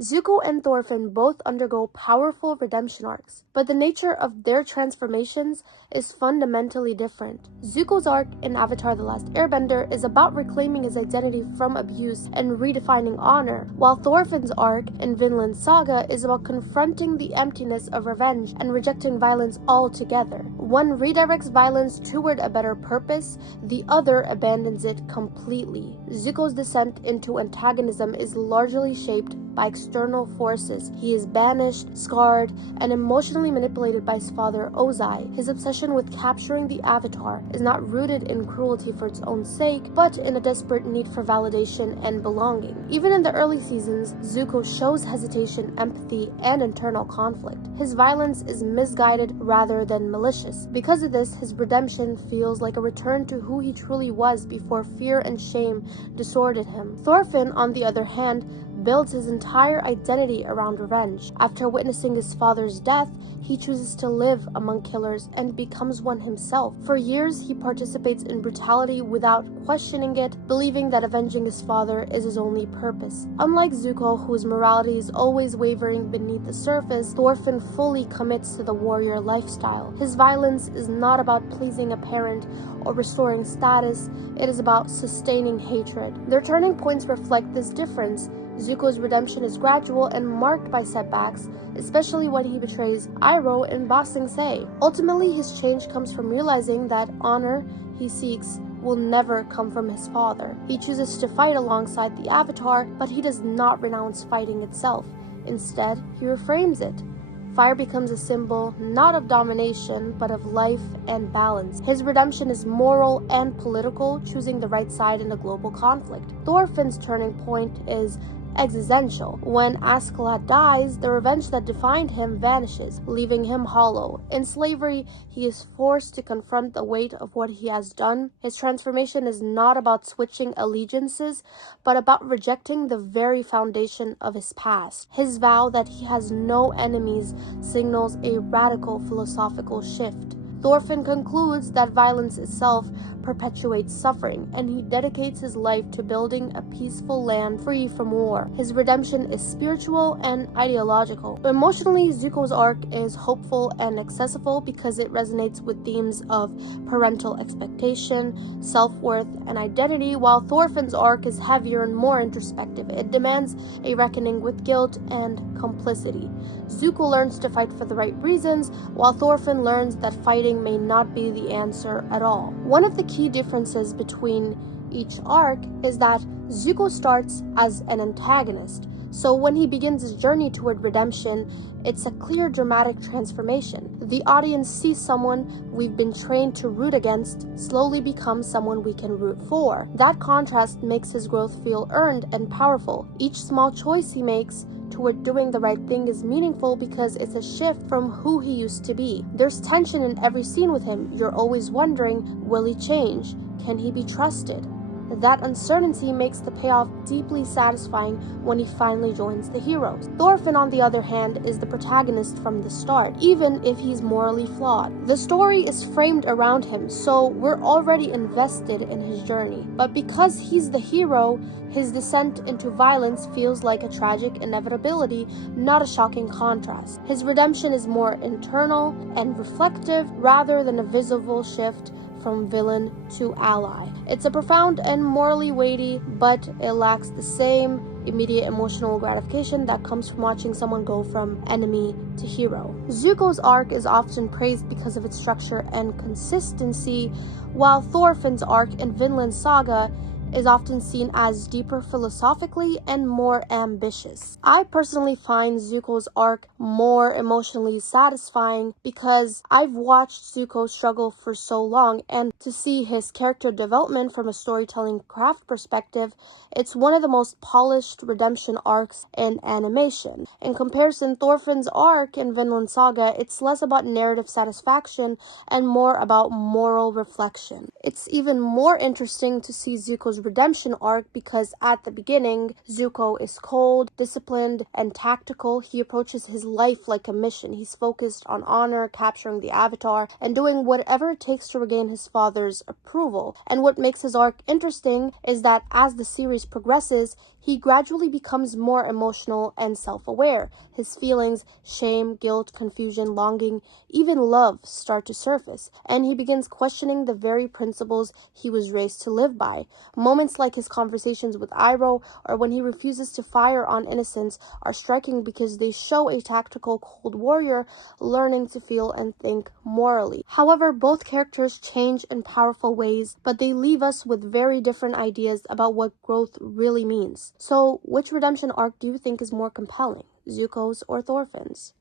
Zuko and Thorfinn both undergo powerful redemption arcs, but the nature of their transformations is fundamentally different. Zuko's arc in Avatar: The Last Airbender is about reclaiming his identity from abuse and redefining honor, while Thorfinn's arc in Vinland Saga is about confronting the emptiness of revenge and rejecting violence altogether. One redirects violence toward a better purpose, the other abandons it completely. Zuko's descent into antagonism is largely shaped by external forces. He is banished, scarred, and emotionally manipulated by his father Ozai. His obsession with capturing the Avatar is not rooted in cruelty for its own sake, but in a desperate need for validation and belonging. Even in the early seasons, Zuko shows hesitation, empathy, and internal conflict. His violence is misguided rather than malicious. Because of this, his redemption feels like a return to who he truly was before fear and shame distorted him. Thorfinn, on the other hand, builds his entire identity around revenge. After witnessing his father's death, he chooses to live among killers and becomes one himself. For years, he participates in brutality without questioning it, believing that avenging his father is his only purpose. Unlike Zuko, whose morality is always wavering beneath the surface, Thorfinn fully commits to the warrior lifestyle. His violence is not about pleasing a parent or restoring status, it is about sustaining hatred. Their turning points reflect this difference. Zuko's redemption is gradual and marked by setbacks, especially when he betrays Iroh in Ba Sing Se. Ultimately, his change comes from realizing that honor he seeks will never come from his father. He chooses to fight alongside the Avatar, but he does not renounce fighting itself. Instead, he reframes it. Fire becomes a symbol not of domination, but of life and balance. His redemption is moral and political, choosing the right side in a global conflict. Thorfinn's turning point is existential. When Askeladd dies, the revenge that defined him vanishes, leaving him hollow. In slavery, he is forced to confront the weight of what he has done. His transformation is not about switching allegiances, but about rejecting the very foundation of his past. His vow that he has no enemies signals a radical philosophical shift. Thorfinn concludes that violence itself perpetuates suffering, and he dedicates his life to building a peaceful land free from war. His redemption is spiritual and ideological. Emotionally, Zuko's arc is hopeful and accessible because it resonates with themes of parental expectation, self-worth, and identity, while Thorfinn's arc is heavier and more introspective. It demands a reckoning with guilt and complicity. Zuko learns to fight for the right reasons, while Thorfinn learns that fighting may not be the answer at all. One of the key differences between each arc is that Zuko starts as an antagonist, so when he begins his journey toward redemption, it's a clear dramatic transformation. The audience sees someone we've been trained to root against slowly become someone we can root for. That contrast makes his growth feel earned and powerful. Each small choice he makes toward doing the right thing is meaningful because it's a shift from who he used to be. There's tension in every scene with him. You're always wondering, will he change? Can he be trusted? That uncertainty makes the payoff deeply satisfying when he finally joins the heroes. Thorfinn, on the other hand, is the protagonist from the start, even if he's morally flawed. The story is framed around him, so we're already invested in his journey. But because he's the hero, his descent into violence feels like a tragic inevitability, not a shocking contrast. His redemption is more internal and reflective rather than a visible shift from villain to ally. It's a profound and morally weighty, but it lacks the same immediate emotional gratification that comes from watching someone go from enemy to hero. Zuko's arc is often praised because of its structure and consistency, while Thorfinn's arc in Vinland Saga is often seen as deeper philosophically and more ambitious. I personally find Zuko's arc more emotionally satisfying because I've watched Zuko struggle for so long, and to see his character development from a storytelling craft perspective, it's one of the most polished redemption arcs in animation. In comparison, Thorfinn's arc in Vinland Saga, it's less about narrative satisfaction and more about moral reflection. It's even more interesting to see Zuko's redemption arc because at the beginning, Zuko is cold, disciplined, and tactical. He approaches his life like a mission. He's focused on honor, capturing the Avatar, and doing whatever it takes to regain his father's approval. And what makes his arc interesting is that as the series progresses, he He gradually becomes more emotional and self-aware. His feelings, shame, guilt, confusion, longing, even love start to surface, and he begins questioning the very principles he was raised to live by. Moments like his conversations with Iroh or when he refuses to fire on innocents are striking because they show a tactical cold warrior learning to feel and think morally. However, both characters change in powerful ways, but they leave us with very different ideas about what growth really means. So, which redemption arc do you think is more compelling, Zuko's or Thorfinn's?